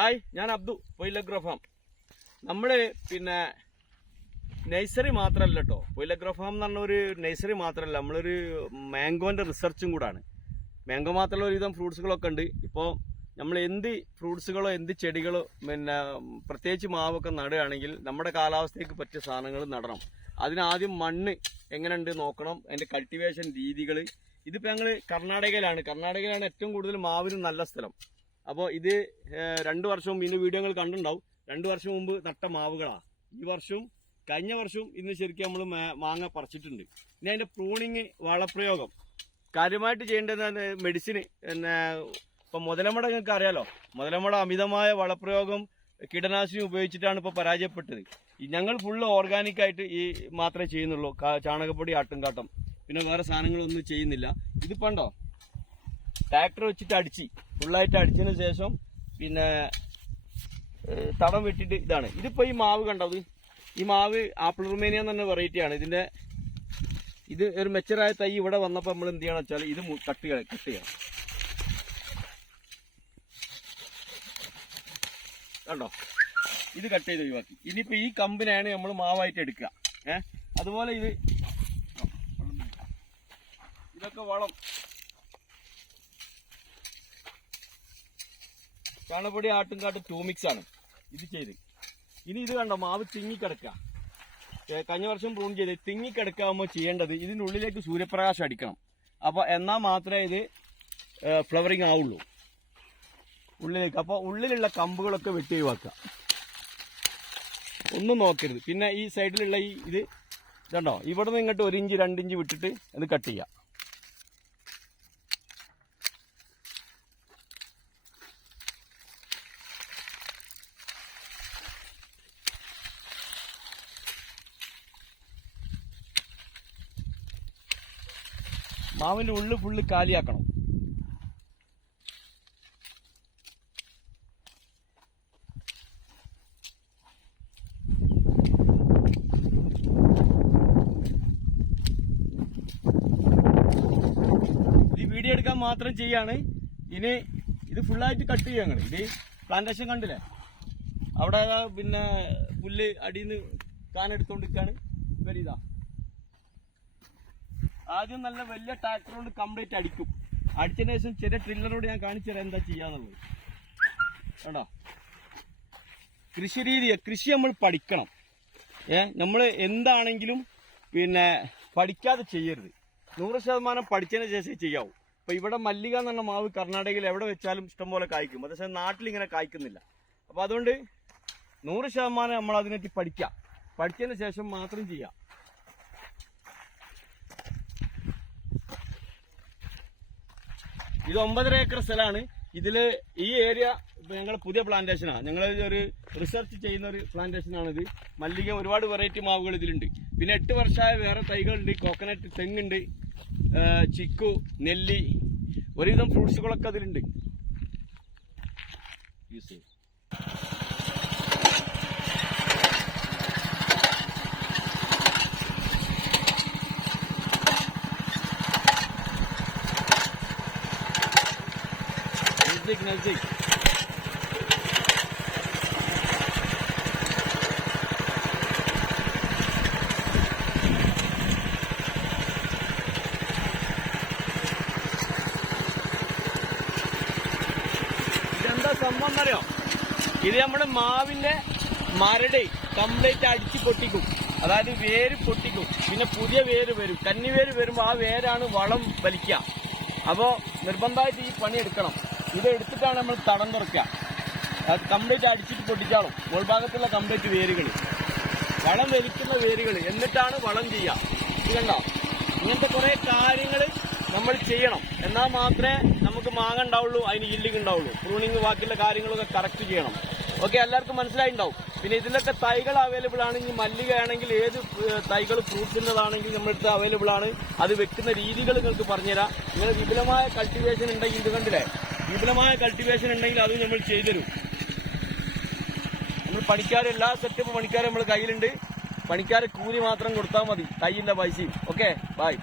Hi, ഞാൻ Abdu, പൊയിലഗ്രോ farm. നമ്മള് nursery മാത്രമല്ല കേട്ടോ. പൊയിലഗ്രോ ഫാം എന്ന് പറഞ്ഞ ഒരു നഴ്സറി മാത്രമല്ല, നമ്മളൊരു മാംഗോന്റെ റിസർച്ചും കൂടാണ്. മാംഗോ മാത്രമുള്ള ഒരുവിധം ഫ്രൂട്ട്സുകളൊക്കെ ഉണ്ട്. ഇപ്പോൾ നമ്മൾ എന്ത് ഫ്രൂട്ട്സുകളോ എന്ത് ചെടികളോ പ്രത്യേകിച്ച് മാവൊക്കെ നടുകയാണെങ്കിൽ നമ്മുടെ കാലാവസ്ഥയ്ക്ക് പറ്റിയ സാധനങ്ങൾ നടണം. അതിനാദ്യം മണ്ണ് എങ്ങനെയുണ്ട് നോക്കണം, അതിന്റെ കൾട്ടിവേഷൻ രീതികൾ. ഇതിപ്പോൾ ഞങ്ങൾ കർണാടകയിലാണ് ഏറ്റവും കൂടുതൽ മാവിന് നല്ല സ്ഥലം. അപ്പോൾ ഇത് 2 വർഷവും ഇതിന്റെ വീഡിയോകൾ കണ്ടിട്ടുണ്ടാവും. 2 വർഷം മുമ്പ് നട്ട മാവുകളാണ്. ഈ വർഷവും കഴിഞ്ഞ വർഷവും ഇന്ന് ശരിക്കും നമ്മൾ മാങ്ങ പറിച്ചിട്ടുണ്ട്. ഇനി അതിന്റെ പ്രൂണിങ്, വളപ്രയോഗം കാര്യമായിട്ട് ചെയ്യേണ്ടത് മെഡിസിന്. ഇപ്പൊ മുതലമട നിങ്ങൾക്ക് അറിയാലോ, മുതലമട അമിതമായ വളപ്രയോഗം കീടനാശിനി ഉപയോഗിച്ചിട്ടാണ് ഇപ്പോൾ പരാജയപ്പെട്ടത്. ഞങ്ങൾ ഫുള്ള് ഓർഗാനിക് ആയിട്ട് ഈ മാത്രമേ ചെയ്യുന്നുള്ളൂ. ചാണകപ്പൊടി, ആട്ടുംകാട്ടം, പിന്നെ വേറെ സാധനങ്ങളൊന്നും ചെയ്യുന്നില്ല. ഇതിപ്പോ ട്രാക്ടർ വെച്ചിട്ട് ഫുള്ളായിട്ട് അടിച്ചതിന് ശേഷം തടം വെട്ടിട്ട് ഇതാണ്. ഇതിപ്പോ ഈ മാവ് കണ്ടത്, ഈ മാവ് ആപ്പിൾ റുമേനിയ എന്ന് പറഞ്ഞ വെറൈറ്റിയാണ്. ഇത് ഒരു മെച്ചറായ തൈ ഇവിടെ വന്നപ്പോൾ നമ്മൾ എന്ത് ചെയ്യണം വെച്ചാൽ ഇത് കട്ട് ചെയ്യണം. കണ്ടോ, ഇത് കട്ട് ചെയ്ത് ഒഴിവാക്കി. ഇനിയിപ്പോ ഈ കമ്പിനാണ് നമ്മൾ മാവായിട്ട് എടുക്കുക. അതുപോലെ ഇതൊക്കെ വളം, ചാണകപ്പൊടി, ആട്ടുംകാട്ടും, ടൂമിക്സ് ആണ് ഇത് ചെയ്ത്. ഇനി ഇത് കണ്ടോ, മാവ് തിങ്ങിക്കിടക്കുക. കഴിഞ്ഞ വർഷം പ്രൂൺ ചെയ്ത് തിങ്ങിക്കിടക്കാകുമ്പോൾ ചെയ്യേണ്ടത് ഇതിനുള്ളിലേക്ക് സൂര്യപ്രകാശം അടിക്കണം. അപ്പോൾ എന്നാൽ മാത്രമേ ഇത് ഫ്ലവറിങ് ആവുള്ളൂ ഉള്ളിലേക്ക്. അപ്പോൾ ഉള്ളിലുള്ള കമ്പുകളൊക്കെ വെട്ടി ഒഴിവാക്കുക, ഒന്നും നോക്കരുത്. പിന്നെ ഈ സൈഡിലുള്ള ഇത് കണ്ടോ, ഇവിടെ നിന്ന് ഇങ്ങോട്ട് 1 ഇഞ്ച് 2 ഇഞ്ച് വിട്ടിട്ട് അത് കട്ട് ചെയ്യുക. മാവിന്റെ ഉള്ളിൽ ഫുള്ള് കാലിയാക്കണം. ഈ വീഡിയോ എടുക്കാൻ മാത്രം ചെയ്യാണ്. ഇനി ഇത് ഫുള്ളായിട്ട് കട്ട് ചെയ്യാങ്ങൾ. ഇത് പ്ലാന്റേഷൻ കണ്ടില്ലേ, അവിടെ പുല്ല് അടിയിൽ നിന്ന് കാനെടുത്തോണ്ടിരിക്കാണ്. ഇതാ ആദ്യം നല്ല വലിയ ട്രാക്ടർ കൊണ്ട് കംപ്ലീറ്റ് അടിക്കും. അടിച്ചതിന് ശേഷം ചെറിയ ട്രില്ലറോട് ഞാൻ കാണിച്ചു തരാം എന്താ ചെയ്യാന്നുള്ളത്. കണ്ടോ, കൃഷി നമ്മൾ പഠിക്കണം. നമ്മൾ എന്താണെങ്കിലും പഠിക്കാതെ ചെയ്യരുത്. 100% പഠിച്ചതിന് ശേഷം ചെയ്യാവൂ. ഇപ്പൊ ഇവിടെ മല്ലിക എന്ന് പറഞ്ഞ മാവ് കർണാടകയിൽ എവിടെ വെച്ചാലും ഇഷ്ടംപോലെ കായ്ക്കും. പക്ഷേ നാട്ടിൽ ഇങ്ങനെ കായ്ക്കുന്നില്ല. അപ്പൊ അതുകൊണ്ട് 100% നമ്മൾ അതിനെറ്റി പഠിക്കാം. പഠിച്ചതിന് ശേഷം മാത്രം ചെയ്യാം. ഇത് 9.5 ഏക്കർ സ്ഥലമാണ്. ഇതില് ഈ ഏരിയ ഞങ്ങൾ പുതിയ പ്ലാന്റേഷനാണ്. ഞങ്ങൾ ഒരു റിസർച്ച് ചെയ്യുന്ന ഒരു പ്ലാന്റേഷനാണിത്. മല്ലിക, ഒരുപാട് വെറൈറ്റി മാവുകൾ ഇതിലുണ്ട്. പിന്നെ 8 വർഷമായ വേറെ തൈകളുണ്ട്. കോക്കനട്ട്, തെങ്ങുണ്ട്, ചിക്കു, നെല്ലി, ഒരുവിധം ഫ്രൂട്ട്സുകളൊക്കെ അതിലുണ്ട്. യൂസ് ചെയ്യും. नजदीक ഇതെന്താ സംഭവം എന്നറിയോ? ഇത് നമ്മുടെ മാവിന്റെ മരട് കംപ്ലീറ്റ് അടിച്ച് പൊട്ടിക്കും. അതായത് വേര് പൊട്ടിക്കും. പിന്നെ പുതിയ വേര് വരും. കന്നിവേര് വരുമ്പോൾ ആ വേരാണ് വളം വലിക്കുക. അപ്പോൾ നിർബന്ധമായിട്ട് ഈ പണി എടുക്കണം. ഇത് എടുത്തിട്ടാണ് നമ്മൾ തടം തുറക്കുക. അത് കംപ്ലീറ്റ് അടിച്ചിട്ട് പൊട്ടിച്ചാളും മുകൾ ഭാഗത്തുള്ള കംപ്ലീറ്റ് വേരുകൾ, വളം വലിക്കുന്ന വേരുകൾ, എന്നിട്ടാണ് വളം ചെയ്യുക. ഇത് കണ്ടോ, ഇങ്ങനത്തെ കുറെ കാര്യങ്ങൾ നമ്മൾ ചെയ്യണം. എന്നാൽ മാത്രമേ നമുക്ക് മാങ്ങ ഉണ്ടാവുള്ളൂ, അതിന് ഈൽഡിങ് ഉണ്ടാവുള്ളൂ. പ്രൂണിങ്, ബാക്കിയുള്ള കാര്യങ്ങളൊക്കെ കറക്റ്റ് ചെയ്യണം. ഓക്കെ, എല്ലാവർക്കും മനസ്സിലായിട്ടുണ്ടാവും. പിന്നെ ഇതിലൊക്കെ തൈകൾ അവൈലബിൾ ആണ്. ഇനി മല്ലിക ആണെങ്കിൽ ഏത് തൈകൾ ഫ്രൂട്ട്സിൻ്റെതാണെങ്കിൽ നമ്മളടുത്ത് അവൈലബിൾ ആണ്. അത് വെക്കുന്ന രീതികൾ നിങ്ങൾക്ക് പറഞ്ഞുതരാം. നിങ്ങൾ വിപുലമായ കൾട്ടിവേഷൻ ഉണ്ടെങ്കിൽ, ഇത് കണ്ടില്ലേ, വിപുലമായ കൾട്ടിവേഷൻ ഉണ്ടെങ്കിൽ അത് നമ്മൾ ചെയ്തുതരും. നമ്മൾ എല്ലാ സെറ്റപ്പ് പണിക്കാരും നമ്മൾ കയ്യിലുണ്ട്. പണിക്കാരെ കൂലി മാത്രം കൊടുത്താൽ മതി, തൈയിൻ്റെ പൈസയും. Okay, by.